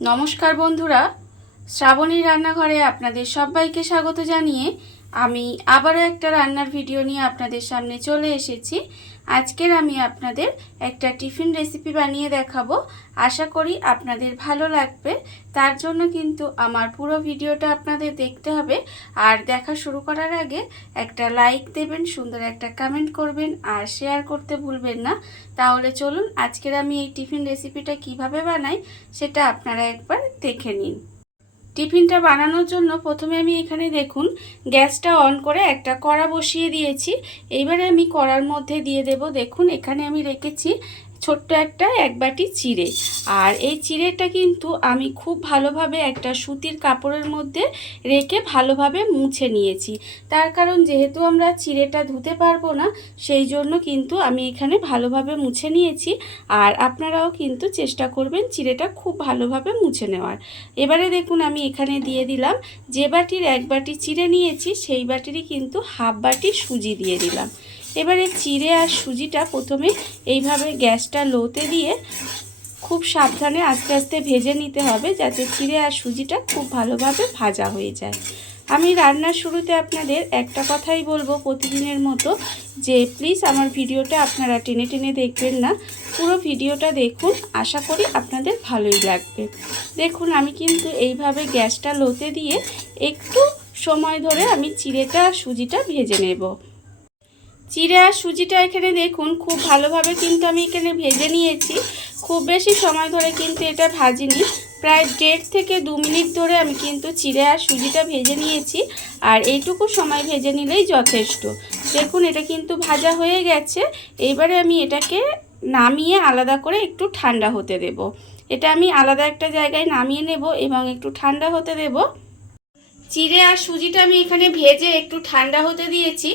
নমস্কার বন্ধুরা, শ্রাবণীর রান্নাঘরে আপনাদের সবাইকে স্বাগত জানিয়ে আমি আবারও একটা রান্নার ভিডিও নিয়ে আপনাদের সামনে চলে এসেছি। আজকের আমি আপনাদের একটা টিফিন রেসিপি বানিয়ে দেখাবো। আশা করি আপনাদের ভালো লাগবে। তার জন্য কিন্তু আমার পুরো ভিডিওটা আপনাদের দেখতে হবে। আর দেখা শুরু করার আগে একটা লাইক দেবেন, সুন্দর একটা কমেন্ট করবেন আর শেয়ার করতে ভুলবেন না। তাহলে চলুন আজকের আমি এই টিফিন রেসিপিটা কিভাবে বানাই সেটা আপনারা একবার দেখে নিন। টিফিনটা বানানোর জন্য প্রথমে আমি এখানে দেখুন গ্যাসটা অন করে একটা কড়া বসিয়ে দিয়েছি। এইবারে আমি কড়ার মধ্যে দিয়ে দেব, দেখুন এখানে আমি রেখেছি ছোট্ট একটা এক বাটি চিড়ে। আর এই চিড়েটা কিন্তু আমি খুব ভালোভাবে একটা সুতির কাপড়ের মধ্যে রেখে ভালোভাবে মুছে নিয়েছি। তার কারণ যেহেতু আমরা চিড়েটা ধুতে পারবো না, সেই জন্য কিন্তু আমি এখানে ভালোভাবে মুছে নিয়েছি। আর আপনারাও কিন্তু চেষ্টা করবেন চিড়েটা খুব ভালোভাবে মুছে নেওয়ার। এবারে দেখুন আমি এখানে দিয়ে দিলাম যে বাটির এক বাটি চিড়ে নিয়েছি সেই বাটিরই কিন্তু হাফ বাটি সুজি দিয়ে দিলাম। এবারে চিড়ে আর সুজিটা প্রথমে এইভাবে গ্যাসটা লোতে দিয়ে খুব সাবধানে আস্তে আস্তে ভেজে নিতে হবে, যাতে চিড়ে আর সুজিটা খুব ভালোভাবে ভাজা হয়ে যায়। আমি রান্নার শুরুতে আপনাদের একটা কথাই বলবো প্রতিদিনের মতো, যে প্লিজ আমার ভিডিওটা আপনারা টেনে টেনে দেখবেন না, পুরো ভিডিওটা দেখুন, আশা করি আপনাদের ভালোই লাগবে। দেখুন আমি কিন্তু এইভাবে গ্যাসটা লোতে দিয়ে একটু সময় ধরে আমি চিড়েটা আর সুজিটা ভেজে নেব। চিড়ে আর সুজিটা এখানে দেখুন খুব ভালোভাবে কিন্তু আমি এখানে ভেজে নিয়েছি। খুব বেশি সময় ধরে কিন্তু এটা ভাজিনি, প্রায় 1.5 থেকে 2 মিনিট ধরে আমি কিন্তু চিড়ে আর সুজিটা ভেজে নিয়েছি। আর এইটুকু সময় ভেজে নিলেই যথেষ্ট। দেখুন এটা কিন্তু ভাজা হয়ে গেছে। এইবারে আমি এটাকে নামিয়ে আলাদা করে একটু ঠান্ডা হতে দেব। এটা আমি আলাদা একটা জায়গায় নামিয়ে নেব এবং একটু ঠান্ডা হতে দেব। চিড়ে আর সুজিটা আমি এখানে ভেজে একটু ঠান্ডা হতে দিয়েছি।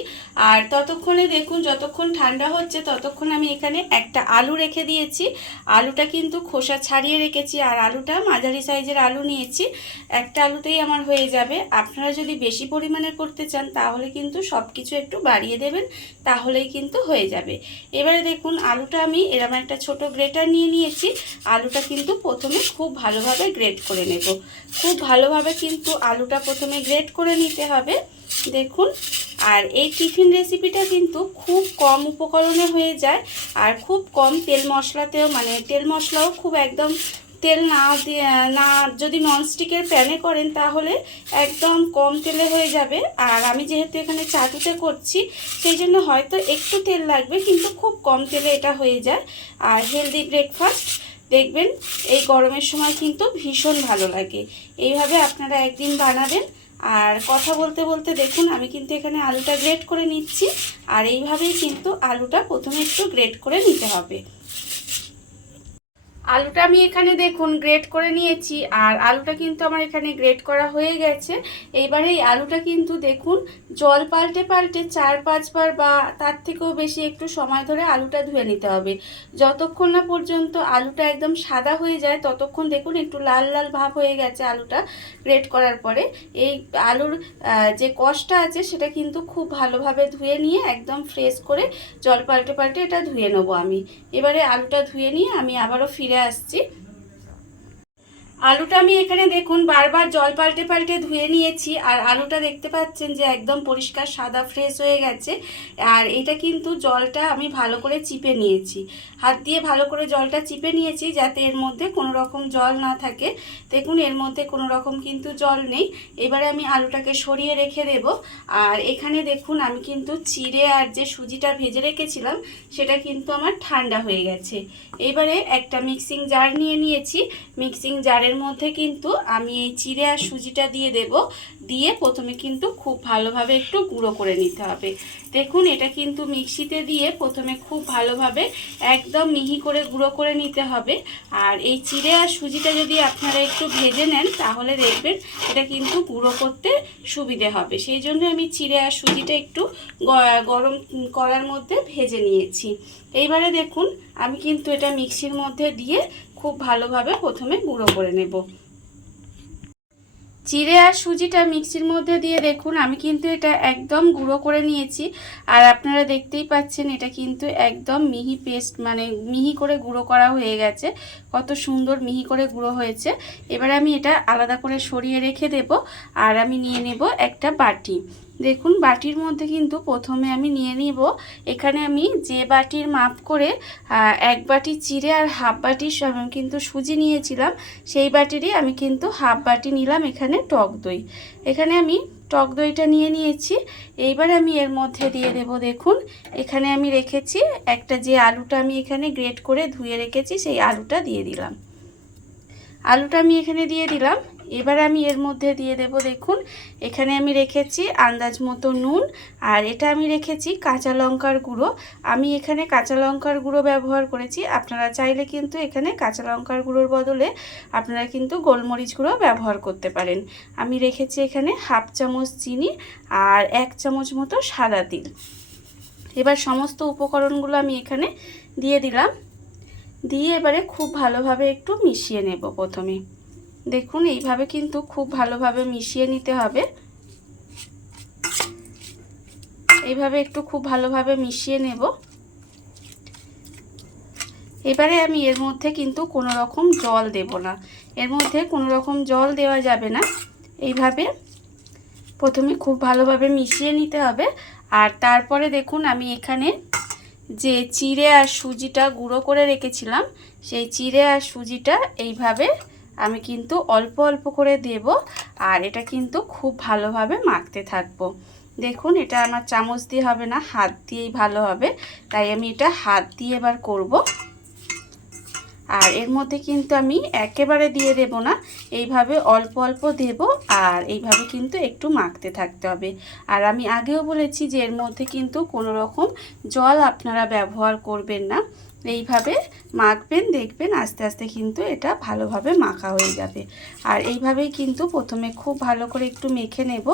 আর ততক্ষণে দেখুন যতক্ষণ ঠান্ডা হচ্ছে ততক্ষণ আমি এখানে একটা আলু রেখে দিয়েছি। আলুটা কিন্তু খোসা ছাড়িয়ে রেখেছি, আর আলুটা মাঝারি সাইজের আলু নিয়েছি। একটা আলুতেই আমার হয়ে যাবে। আপনারা যদি বেশি পরিমাণে করতে চান তাহলে কিন্তু সব কিছু একটু বাড়িয়ে দেবেন, তাহলেই কিন্তু হয়ে যাবে। এবারে দেখুন আলুটা আমি এরকম একটা ছোট গ্রেটার নিয়ে নিয়েছি। আলুটা কিন্তু প্রথমে খুব ভালোভাবে গ্রেট করে নেব। খুব ভালোভাবে কিন্তু আলুটা প্রথমে গ্রেট করে নিতে হবে। দেখুন, আর এই টিফিন রেসিপিটা কিন্তু খুব কম উপকরণে হয়ে যায়, আর খুব কম তেল মশলাতেও, মানে তেল মশলাও খুব একদম তেল না দিয়ে না, যদি ননস্টিকের প্যানে করেন তাহলে একদম কম তেলে হয়ে যাবে। আর আমি যেহেতু এখানে চাটুতে করছি সেই জন্য হয়তো একটু তেল লাগবে, কিন্তু খুব কম তেলে এটা হয়ে যায়। আর হেলদি ব্রেকফাস্ট দেখবেন এই গরমের সময় কিন্তু ভীষণ ভালো লাগে। এইভাবে আপনারা একদিন বানাবেন। আর কথা বলতে বলতে দেখুন আমি কিন্তু এখানে আলুটা গ্রেট করে নিচ্ছি। আর এইভাবেই কিন্তু আলুটা প্রথমে একটু গ্রেট করে নিতে হবে। আলুটা আমি এখানে দেখুন গ্রেট করে নিয়েছি, আর আলুটা কিন্তু আমার এখানে গ্রেট করা হয়ে গেছে। এইবারে এই আলুটা কিন্তু দেখুন জল পাল্টে পাল্টে 4-5 বার বা তার থেকেও বেশি একটু সময় ধরে আলুটা ধুয়ে নিতে হবে। যতক্ষণ না পর্যন্ত আলুটা একদম সাদা হয়ে যায় ততক্ষণ দেখুন একটু লাল লাল ভাব হয়ে গেছে আলুটা গ্রেট করার পরে। এই আলুর যে কষটা আছে সেটা কিন্তু খুব ভালোভাবে ধুয়ে নিয়ে একদম ফ্রেশ করে জল পাল্টে পাল্টে এটা ধুয়ে নেবো আমি। এবারে আলুটা ধুয়ে নিয়ে আমি আবারও ফিরে আসছি। আলুটা আমি এখানে দেখুন বারবার জল পাল্টে পাল্টে ধুয়ে নিয়েছি। আর আলুটা দেখতে পাচ্ছেন যে একদম পরিষ্কার সাদা ফ্রেশ হয়ে গেছে। আর এটা কিন্তু জলটা আমি ভালো করে চিপে নিয়েছি, হাত দিয়ে ভালো করে জলটা চিপে নিয়েছি যাতে এর মধ্যে কোনো রকম জল না থাকে। দেখুন এর মধ্যে কোনো রকম কিন্তু জল নেই। এবারে আমি আলুটাকে সরিয়ে রেখে দেব। আর এখানে দেখুন আমি কিন্তু চিড়ে আর যে সুজিটা ভেজে রেখেছিলাম সেটা কিন্তু আমার ঠান্ডা হয়ে গেছে। এবারে একটা মিক্সিং জার নিয়ে নিয়েছি। মিক্সিং জারের মধ্যে কিন্তু আমি এই চিড়ে আর সুজিটা দিয়ে দেব। দিয়ে প্রথমে কিন্তু খুব ভালোভাবে একটু গুঁড়ো করে নিতে হবে। দেখুন এটা কিন্তু মিক্সিতে দিয়ে প্রথমে খুব ভালোভাবে একদম মিহি করে গুঁড়ো করে নিতে হবে। আর এই চিড়ে আর সুজিটা যদি আপনারা একটু ভেজে নেন তাহলে দেখবেন এটা কিন্তু গুঁড়ো করতে সুবিধে হবে। সেই জন্য আমি চিড়ে আর সুজিটা একটু গরম করার মধ্যে ভেজে নিয়েছি। এইবারে দেখুন আমি কিন্তু এটা মিক্সির মধ্যে দিয়ে খুব ভালোভাবে প্রথমে গুঁড়ো করে নেব। চিড়ে আর সুজিটা মিক্সির মধ্যে দিয়ে দেখুন আমি কিন্তু এটা একদম গুঁড়ো করে নিয়েছি। আর আপনারা দেখতেই পাচ্ছেন এটা কিন্তু একদম মিহি পেস্ট, মানে মিহি করে গুঁড়ো করা হয়ে গেছে। কত সুন্দর মিহি করে গুঁড়ো হয়েছে। এবার আমি এটা আলাদা করে সরিয়ে রেখে দেব। আর আমি নিয়ে নেব একটা বাটি। দেখুন বাটির মধ্যে কিন্তু প্রথমে আমি নিয়ে নিব, এখানে আমি যে বাটির মাপ করে 1 বাটি চিড়ে আর হাফ বাটি কিন্তু সুজি নিয়েছিলাম, সেই বাটিরই আমি কিন্তু হাফ বাটি নিলাম এখানে টক দই। এখানে আমি টক দইটা নিয়ে নিয়েছি। এইবার আমি এর মধ্যে দিয়ে দেব, দেখুন এখানে আমি রেখেছি একটা, যে আলুটা আমি এখানে গ্রেট করে ধুয়ে রেখেছি সেই আলুটা দিয়ে দিলাম। আলুটা আমি এখানে দিয়ে দিলাম। এবার আমি এর মধ্যে দিয়ে দেব, দেখুন এখানে আমি রেখেছি আন্দাজ মতো নুন, আর এটা আমি রেখেছি কাঁচা লঙ্কার গুঁড়ো। আমি এখানে কাঁচা লঙ্কার গুঁড়ো ব্যবহার করেছি, আপনারা চাইলে কিন্তু এখানে কাঁচা লঙ্কার গুঁড়োর বদলে আপনারা কিন্তু গোলমরিচ গুঁড়ো ব্যবহার করতে পারেন। আমি রেখেছি এখানে হাফ চামচ চিনি আর 1 চামচ মতো সাদা তিল। এবার সমস্ত উপকরণগুলো আমি এখানে দিয়ে দিলাম। দিয়ে এবারে খুব ভালোভাবে একটু মিশিয়ে নেব। প্রথমে দেখুন এইভাবে কিন্তু খুব ভালোভাবে মিশিয়ে নিতে হবে। এইভাবে একটু খুব ভালোভাবে মিশিয়ে নেব। এবারে আমি এর মধ্যে কিন্তু কোনো রকম জল দেব না, এর মধ্যে কোনো রকম জল দেওয়া যাবে না। এইভাবে প্রথমে খুব ভালোভাবে মিশিয়ে নিতে হবে। আর তারপরে দেখুন আমি এখানে যে চিড়ে আর সুজিটা গুঁড়ো করে রেখেছিলাম, সেই চিড়ে আর সুজিটা এইভাবে আমি কিন্তু অল্প অল্প করে দেব। আর এটা কিন্তু খুব ভালোভাবে মাখতে থাকবো। দেখুন এটা আমার চামচ দিয়ে হবে না, হাত দিয়েই ভালো হবে, তাই আমি এটা হাত দিয়ে এবার করব। আর এর মধ্যে কিন্তু আমি একেবারে দিয়ে দেব না, এইভাবে অল্প অল্প দেব। আর এইভাবে কিন্তু একটু মাখতে থাকতে হবে। আর আমি আগেও বলেছি যে এর মধ্যে কিন্তু কোনো রকম জল আপনারা ব্যবহার করবেন না। এইভাবে মাখবেন, দেখবেন আস্তে আস্তে কিন্তু এটা ভালোভাবে মাখা হয়ে যাবে। আর এইভাবেই কিন্তু প্রথমে খুব ভালো করে একটু মেখে নেব।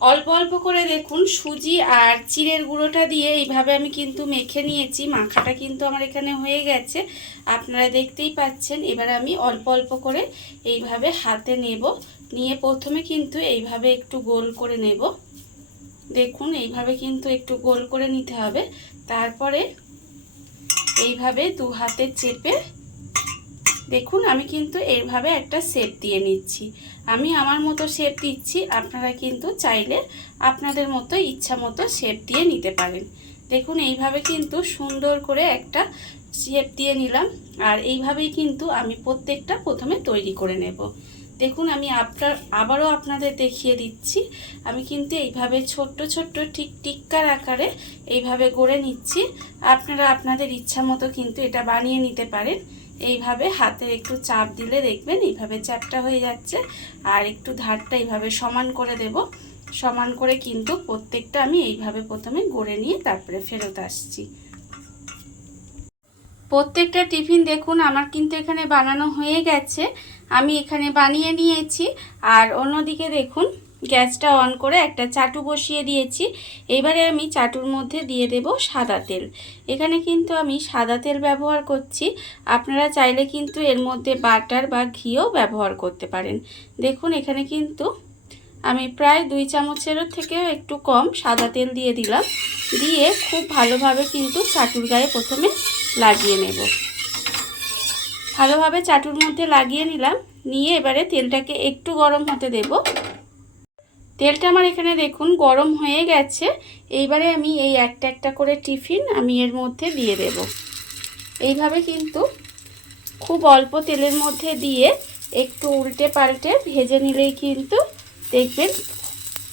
অল্প অল্প করে দেখুন সুজি আর চিড়ের গুঁড়োটা দিয়ে এইভাবে আমি কিন্তু মেখে নিয়েছি। মাখাটা কিন্তু আমার এখানে হয়ে গেছে, আপনারা দেখতেই পাচ্ছেন। এবার আমি অল্প অল্প করে এইভাবে হাতে নেব, নিয়ে প্রথমে কিন্তু এইভাবে একটু গোল করে নেব। দেখুন এইভাবে কিন্তু একটু গোল করে নিতে হবে। তারপরে এইভাবে দু হাতে চেপে দেখুন আমি কিন্তু এইভাবে একটা শেপ দিয়ে নিচ্ছি। আমি আমার মতো শেপ দিচ্ছি, আপনারা কিন্তু চাইলে আপনাদের মতো ইচ্ছা মতো শেপ দিয়ে নিতে পারেন। দেখুন এইভাবে কিন্তু সুন্দর করে একটা শেপ দিয়ে নিলাম। আর এইভাবেই কিন্তু আমি প্রত্যেকটা প্রথমে তৈরি করে নেব। দেখুন আমি আবারও আপনাদের দেখিয়ে দিচ্ছি। আমি কিন্তু এইভাবে ছোট্ট ছোট্ট ঠিক টিক্কার আকারে এইভাবে গড়ে নিচ্ছি। আপনারা আপনাদের ইচ্ছা মতো কিন্তু এটা বানিয়ে নিতে পারেন। এইভাবে হাতে একটু চাপ দিলে দেখবেন এইভাবে চ্যাপটা হয়ে যাচ্ছে। আর একটু ধারটা এইভাবে সমান করে দেব। সমান করে কিন্তু প্রত্যেকটা আমি এইভাবে প্রথমে গড়ে নিয়ে তারপরে ফেরত আসছি। প্রত্যেকটা টিফিন দেখুন আমার কিন্তু এখানে বানানো হয়ে গেছে, আমি এখানে বানিয়ে নিয়েছি। আর অন্যদিকে দেখুন গ্যাসটা অন করে একটা চাটু বসিয়ে দিয়েছি। এবারে আমি চাটুর মধ্যে দিয়ে দেব সাদা তেল। এখানে কিন্তু আমি সাদা তেল ব্যবহার করছি, আপনারা চাইলে কিন্তু এর মধ্যে বাটার বা ঘিও ব্যবহার করতে পারেন। দেখুন এখানে কিন্তু আমি প্রায় 2 চামচেরও থেকেও একটু কম সাদা তেল দিয়ে দিলাম। দিয়ে খুব ভালোভাবে কিন্তু চাটুর গায়ে প্রথমে লাগিয়ে নেব। ভালোভাবে চাটুর মধ্যে লাগিয়ে নিলাম, নিয়ে এবারে তেলটাকে একটু গরম হতে দেব। তেলটা আমার এখানে দেখুন গরম হয়ে গেছে। এইবারে আমি এই একটা একটা করে টিফিন আমি এর মধ্যে দিয়ে দেব। এইভাবে কিন্তু খুব অল্প তেলের মধ্যে দিয়ে একটু উল্টে পাল্টে ভেজে নিলেই কিন্তু দেখবেন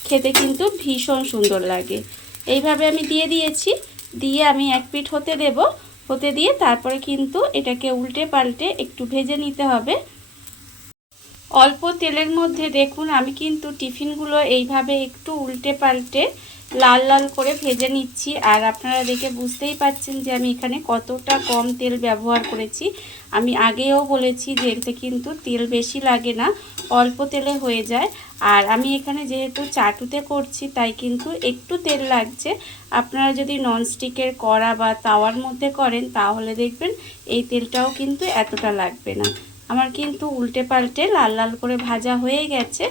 খেতে কিন্তু ভীষণ সুন্দর লাগে। এইভাবে আমি দিয়ে দিয়েছি, দিয়ে আমি এক পিঠ হতে দেব। হতে দিয়ে তারপরে কিন্তু এটাকে উল্টে পাল্টে একটু ভেজে নিতে হবে। অল্প তেলের মধ্যে দেখুন আমি কিন্তু টিফিনগুলো এইভাবে একটু উল্টে পাল্টে লাল লাল করে ভেজে নিচ্ছি। আর আপনারা দেখে বুঝতেই পাচ্ছেন যে আমি এখানে কতটা কম তেল ব্যবহার করেছি। আমি আগেও বলেছি যে এতে কিন্তু তেল বেশি লাগে না, অল্প তেলে হয়ে যায়। আর আমি এখানে যেহেতু চাটুতে করছি তাই কিন্তু একটু তেল লাগছে। আপনারা যদি ননস্টিকের কড়া বা তাওয়ার মধ্যে করেন তাহলে দেখবেন এই তেলটাও কিন্তু এতটা লাগবে না। আমার কিন্তু উল্টে পাল্টে লাল লাল করে ভাজা হয়ে গেছে।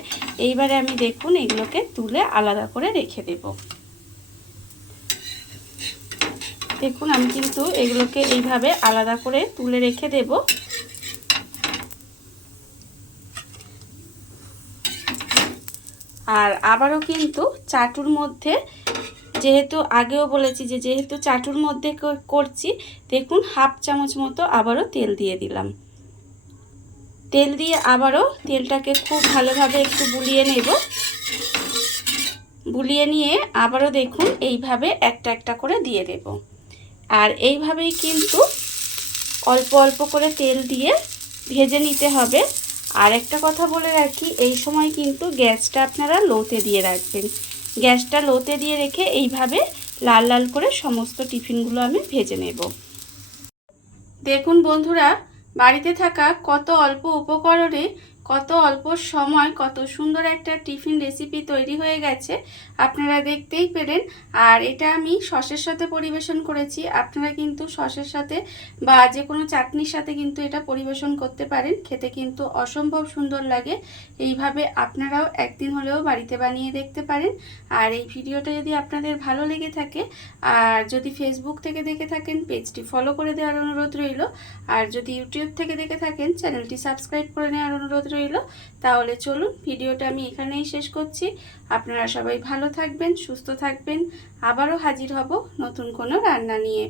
এইবারে আমি দেখুন এগুলোকে তুলে আলাদা করে রেখে দেব। দেখুন আমি কিন্তু এগুলোকে এইভাবে আলাদা করে তুলে রেখে দেব। আর আবারও কিন্তু চাটুর মধ্যে, যেহেতু আগেও বলেছি যে যেহেতু চাটুর মধ্যে করছি, দেখুন হাফ চামচ মতো আবারও তেল দিয়ে দিলাম। তেল দিয়ে আবারও তেলটাকে খুব ভালোভাবে একটু বুলিয়ে নেব। বুলিয়ে নিয়ে আবারও দেখুন এইভাবে একটা একটা করে দিয়ে দেব। আর এইভাবেই কিন্তু অল্প অল্প করে তেল দিয়ে ভেজে নিতে হবে। আর একটা কথা বলে রাখি, এই সময় কিন্তু গ্যাসটা আপনারা লোতে দিয়ে রাখবেন। গ্যাসটা লোতে দিয়ে রেখে এইভাবে লাল লাল করে সমস্ত টিফিনগুলো আমি ভেজে নেব। দেখুন বন্ধুরা, বাড়িতে থাকা কত অল্প উপকরণে কত অল্প সময় কত সুন্দর একটা টিফিন রেসিপি তৈরি হয়ে গেছে, আপনারা দেখতেই পেলেন। আর এটা আমি সসের সাথে পরিবেশন করেছি। আপনারা কিন্তু সসের সাথে বা যে কোনো চাটনির সাথে কিন্তু এটা পরিবেশন করতে পারেন। খেতে কিন্তু অসম্ভব সুন্দর লাগে। এইভাবে আপনারাও একদিন হলেও বাড়িতে বানিয়ে দেখতে পারেন। আর এই ভিডিওটা যদি আপনাদের ভালো লেগে থাকে, আর যদি ফেসবুক থেকে দেখে থাকেন পেজটি ফলো করে দেওয়ার অনুরোধ রইল। আর যদি ইউটিউব থেকে দেখে থাকেন চ্যানেলটি সাবস্ক্রাইব করে নেওয়ার অনুরোধ রইল। তাহলে চলুন ভিডিওটা আমি এখানেই শেষ করছি। আপনারা সবাই ভালো থাকবেন, সুস্থ থাকবেন। আবারও হাজির হব নতুন কোনো রান্না নিয়ে।